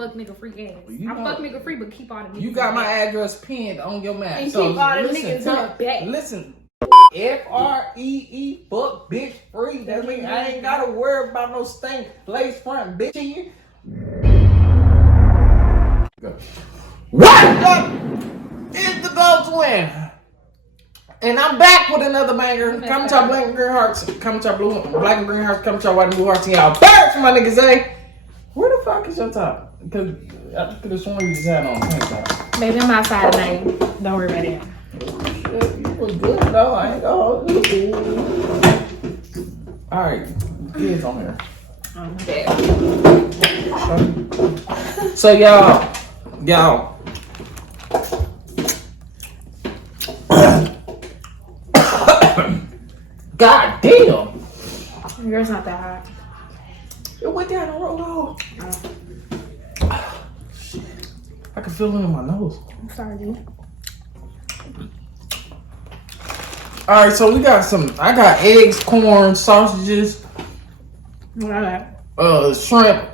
fuck nigga free ass. I'm fuck nigga free, but keep all the niggas. You got my address pinned on your map. And so keep all the niggas in the back. Listen. F-R-E-E, fuck bitch free. That means I ain't gotta worry about no stink lace front bitch. What up? It's the Glo.twinz. And I'm back with another banger. Come to our black and green hearts. Come to our black and green hearts. Come to our white and blue hearts. And y'all birds, my niggas, eh? Where the fuck is your top? Because I could have sworn you just had on the tank top. Baby, I'm outside tonight. Don't worry about it. Shit, you look good though. I ain't gonna hold you. Alright, kids on here. Oh, my bad. So y'all. God damn. Yours not that hot. It went down the road though. Shit. I can feel it in my nose. I'm sorry, dude. Alright, so we got I got eggs, corn, sausages. What I got? Shrimp.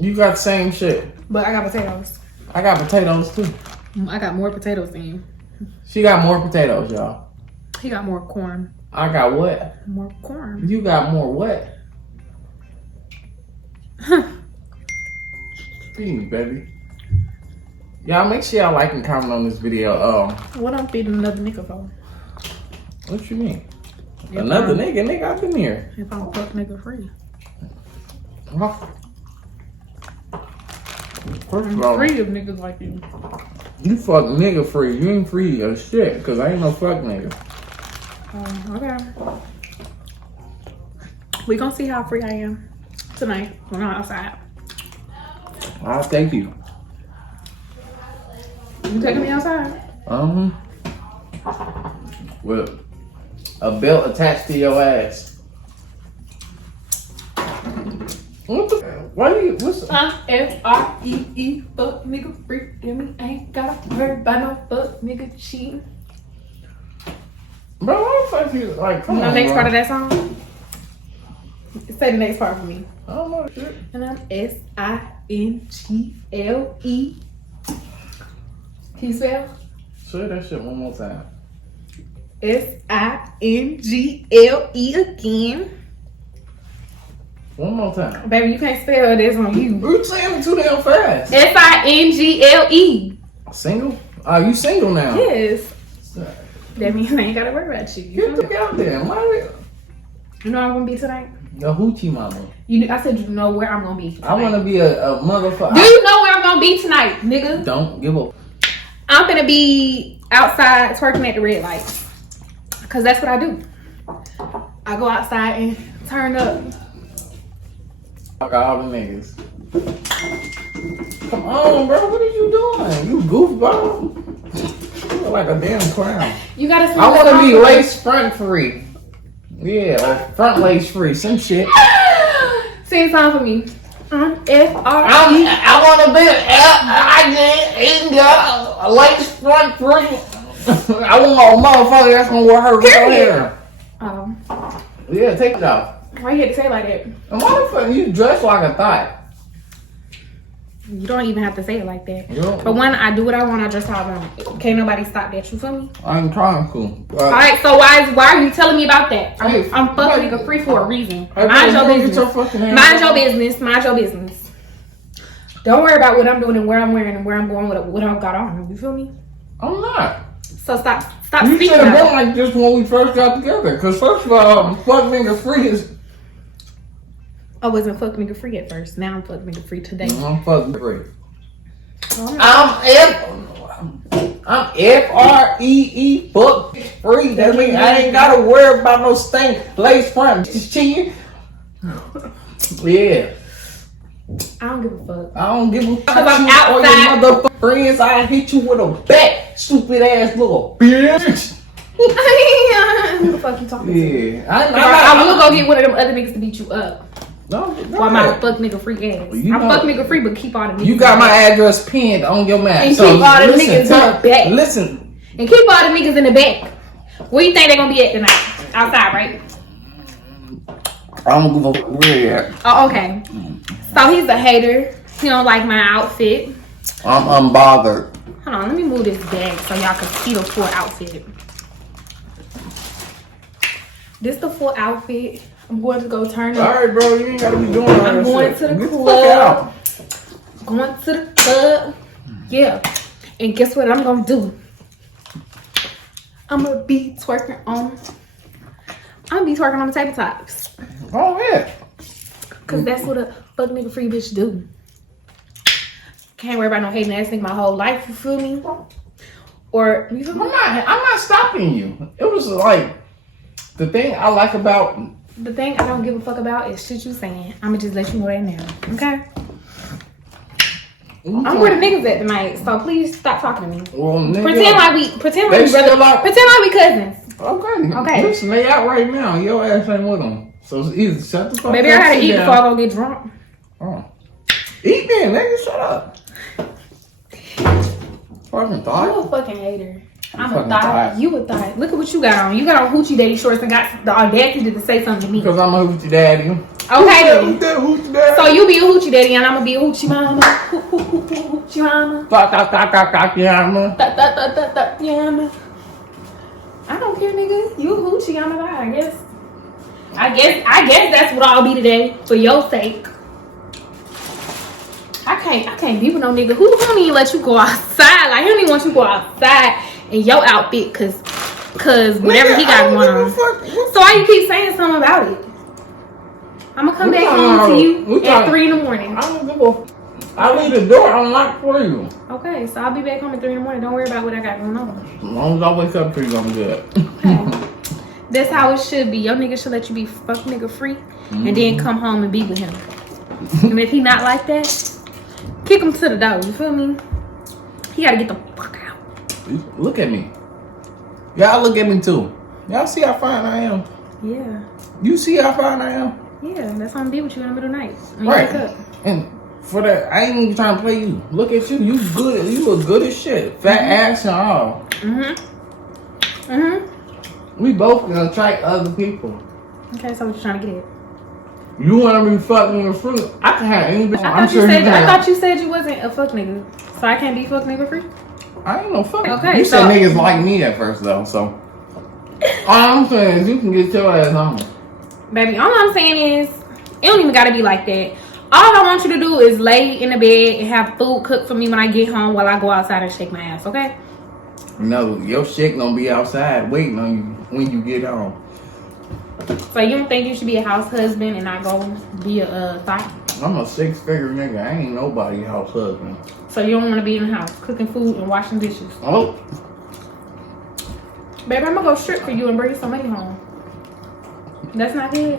You got the same shit. But I got potatoes. I got potatoes too. I got more potatoes than you. She got more potatoes, y'all. He got more corn. I got what? More corn. You got more what? Feed, baby. Y'all make sure y'all like and comment on this video. What I'm feeding another nigga for? What you mean? Another nigga? Nigga, I've been here. If I'm fuck nigga free. Huh? First I'm of all, free of niggas like you. you fuck nigga free. You ain't free of shit, because I ain't no fuck nigga. Okay. We gonna see how free I am tonight when I'm outside. I'll take you. You taking me outside? With a belt attached to your ass. What the? Why do you? What's? I'm F-R-E-E, fuck nigga free. Give me ain't gotta worry about no fuck nigga cheating. Bro, what the fuck you like? Come The on, next bro. part of that song? Say the next part for me. I don't know shit. And I'm S-I-N-G-L-E. Can you spell? Say that shit one more time. S-I-N-G-L-E again. One more time. Baby, you can't spell this on you. You saying it too damn fast. S-I-N-G-L-E. Single? Are you single now? Yes. That means I ain't gotta worry about you. Get the fuck out there. Why? You know where I'm gonna be tonight? The hoochie mama. I said you know where I'm gonna be tonight. I want to be a motherfucker. Do you know where I'm gonna be tonight, nigga? Don't give up. I'm gonna be outside twerking at the red lights. Cause that's what I do. I go outside and turn up. Fuck all the niggas. Come on, bro. What are you doing? You goofball. You look like a damn clown. You gotta. I want to be lace front free. Yeah, or front lace free. Some shit. Sing a song for me. F-R-E. I want to be a lace front free. I want a motherfucker that's gonna wear her real hair. Yeah, take it off. Why you had to say it like that? A motherfucker, you dress like a thought. You don't even have to say it like that. Yeah. But when I do what I want, I dress how I want. Can't nobody stop that. You feel me? I'm trying to. All right. So why are you telling me about that? Hey, I'm fucking nigga free for a reason. Hey, Mind your bro, business. get your fucking hands Mind off. your business. Mind your business. Don't worry about what I'm doing and where I'm wearing and where I'm going with what I've got on. You feel me? I'm not. So stop You speaking should have about been like this when we first got together. Cause first of all, fuck nigga free is. I wasn't fuck nigga free at first. Now I'm fuck nigga free today. I'm fucking free. Oh, I'm F-R-E-E, fuck free. That means I ain't gotta worry about no stink lace front bitches cheating. Yeah. I don't give a fuck. I don't give a fuck. Cause I'm You or your outside. motherfucking friends, I hit you with a bat, stupid ass little bitch. Who the fuck you talking to? Yeah. I will go get one of them other niggas to beat you up. No, Why my fuck nigga free ass? You I'm know- fuck nigga free, but keep all the niggas. You got my address pinned on your map. And so keep all the listen, niggas in the back. Listen. And keep all the niggas in the back. Where you think they gonna be at tonight? Outside, right? I don't give a fuck where you at. Oh, okay. So he's a hater. He don't like my outfit. I'm unbothered. Hold on, let me move this bag so y'all can see the full outfit. This the full outfit. I'm going to go turn up. Alright, bro, you ain't gotta be doing all that I'm going shit. to the Get club. The fuck out. Going to the club. Yeah. And guess what I'm gonna do? I'm gonna be twerking on the tabletops. Oh, yeah. Cause that's what a fuck nigga free bitch do. Can't worry about no hating ass nigga my whole life, you feel me? Or you feel me? I'm not stopping you. It was like the thing I like about The thing I don't give a fuck about is shit you saying. I'ma just let you know that now. Okay? I'm where the niggas at tonight, so please stop talking to me. Well, nigga, Pretend like we cousins. Okay. Listen, they out right now. Your ass ain't with them. So it's either shut the fuck up. Maybe I gotta eat before I go get drunk. Oh. Eat then, nigga. Shut up. Fucking You thought. a fucking hater. I'm a fucking thought. thought. You a thought. Look at what you got on. You got on hoochie daddy shorts and got the audacity to say something to me. Because I'm a hoochie daddy. Okay then. Who's that hoochie daddy? So you be a hoochie daddy and I'm gonna be a hoochie mama. Hoochie mama. Yama. Yama. I don't care, nigga. You a hoochie, I'm a guy, I guess that's what I'll be today for your sake. I can't be with no nigga who don't even let you go outside. Like he don't even want you to go outside in your outfit cause whatever he got going on. So why you keep saying something about it? I'm gonna come back home to you at 3 in the morning. I don't give a. I leave the door unlocked for you. Okay, so I'll be back home at 3 in the morning. Don't worry about what I got going on. As long as I wake up pretty, I'm good. Okay. That's how it should be. Your nigga should let you be fuck nigga free and then come home and be with him. And if he not like that, kick him to the door. You feel me? He gotta get the fuck out. Look at me. Y'all look at me too. Y'all see how fine I am? Yeah. You see how fine I am? Yeah, that's how I'm gonna be with you in the middle of the night. When Right. you wake up. And for that, I ain't even trying to play you. Look at you. You good. You look good as shit. Fat ass and all. We both gonna attract other people. Okay, so what you trying to get at? You wanna be fucking with fruit? I can have any bitch. I thought you said you wasn't a fuck nigga. So I can't be fuck nigga free? I ain't no fuck. Okay, You so- said niggas like me at first though, so. All I'm saying is you can get your ass home. Baby, all I'm saying is, it don't even gotta be like that. All I want you to do is lay in the bed and have food cooked for me when I get home while I go outside and shake my ass, okay? No, your shit gonna be outside waiting on you when you get home. So you don't think you should be a house husband and not go be a thought? I'm a 6-figure nigga. I ain't nobody house husband. So you don't want to be in the house cooking food and washing dishes? Oh. Baby, I'm gonna go strip for you and bring some money home. That's not good.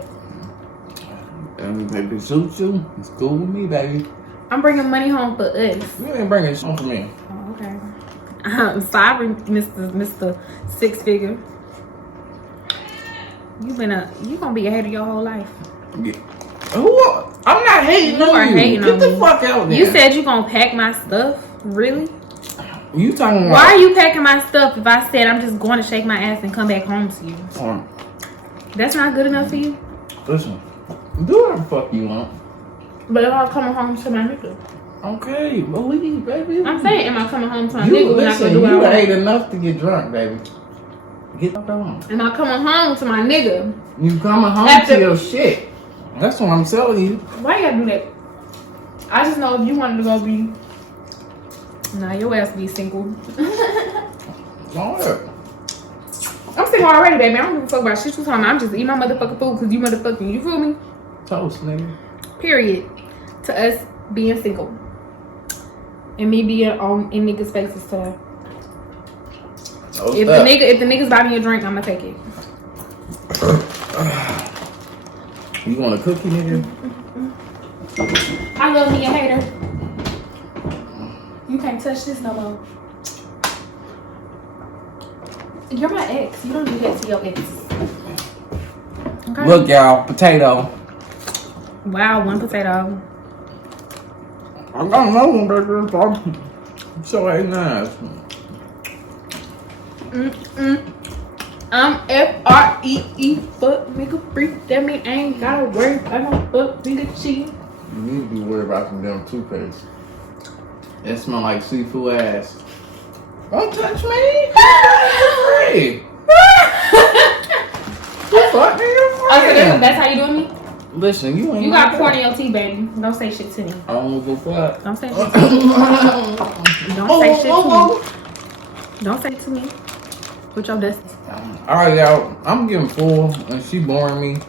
And if it suits you, it's cool with me, baby. I'm bringing money home for us. You ain't bringing shit for me. Oh, okay. Sorry, Mr. 6-figure. You gonna be ahead of your whole life. Yeah. Who? I'm not hating You on are you. hating Get on the me. fuck out there. You said you gonna pack my stuff? Really? You talking about? Why are you packing my stuff if I said I'm just going to shake my ass and come back home to you? That's not good enough for you? Listen, do whatever the fuck you want. But am I coming home to my nigga? Okay, believe, baby. I'm saying, am I coming home to my You nigga when I listen. go do what I You want? ate enough to get drunk, baby. Get up on. Am I coming home to my nigga? You coming home After- to your shit. That's what I'm telling you. Why you gotta do that? I just know if you wanted to go be... Nah, your ass be single. Lord. I'm single already, baby. I don't give a fuck about shit you talking about. I'm just eating my motherfucking food because you motherfucking... You feel me? Toast, nigga. Period. To us being single. And me being in niggas' faces today. Toast If up. the niggas buy me a drink, I'ma take it. You want a cookie, nigga? I love me a hater. You can't touch this no more. You're my ex. You don't do that to your ex. Okay. Look, y'all, potato. Wow, one potato. I got another one, baby. So ain't nice. I'm F-R-E-E, fuck nigga free. That mean I ain't gotta worry about no fuck nigga cheat. You need to be worried about some damn toothpaste. It smell like seafood ass. Don't touch me. Free. Fuck me, you're free. Okay, that's how you doing me? Listen, you ain't. You got corn in your tea, baby. Don't say shit to me. I don't give a fuck. Don't say shit to me. Don't say shit to me. Don't say it to me. Put your dust. Alright, y'all. I'm getting full and she boring me.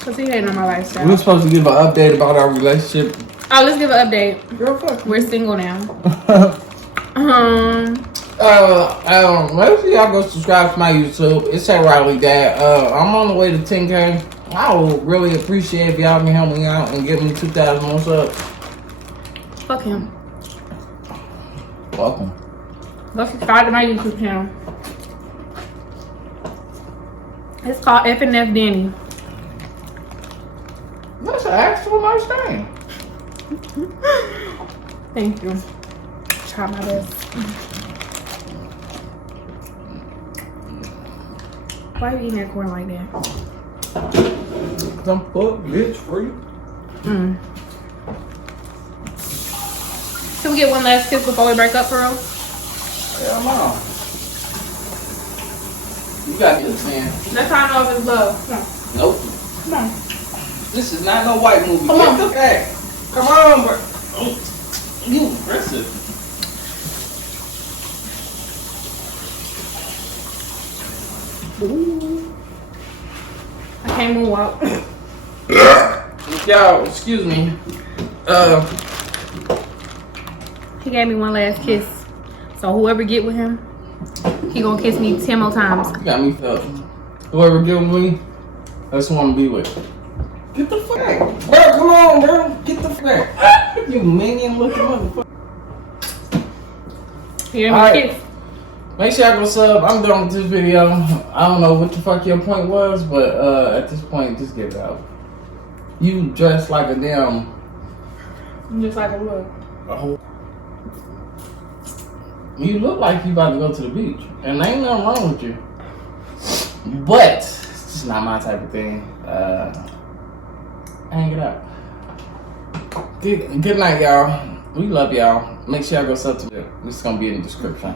Cause he hating on my lifestyle. We're supposed to give an update about our relationship. Oh, let's give an update. Girl, fuck. We're single now. Make sure y'all go subscribe to my YouTube. It's at Riley Dad. I'm on the way to 10K. I would really appreciate if y'all can help me out and give me 2,000 more subs. Fuck him. Welcome. Go subscribe to my YouTube channel. It's called F&F Danny. That's an actual nice thing. Thank you. Try my best. Why are you eating that corn like that? Cause I'm fuck bitch free. Can we get one last kiss before we break up, for real? Hell no. You got this, man. That's how I know if it's love. Come on. Nope. Come on. This is not no white movie. Come on. Hey, come on, bro. You aggressive. Ooh. I can't move out. Y'all, excuse me. He gave me one last kiss. So whoever get with him, he gonna kiss me 10 more times. You got me fucked. Whoever get with me, that's who I'm gonna be with. Get the fuck out. Bro, come on, bro. Get the fuck out. You minion looking motherfucker. Here, All kiss. right. Make sure y'all go sub. I'm done with this video. I don't know what the fuck your point was, but at this point, just get it out. You dressed like a damn... Just like a look. You look like you about to go to the beach. And ain't nothing wrong with you. But, it's just not my type of thing. Hang it up. Good night, y'all. We love y'all. Make sure y'all go sub to it. It's gonna be in the description.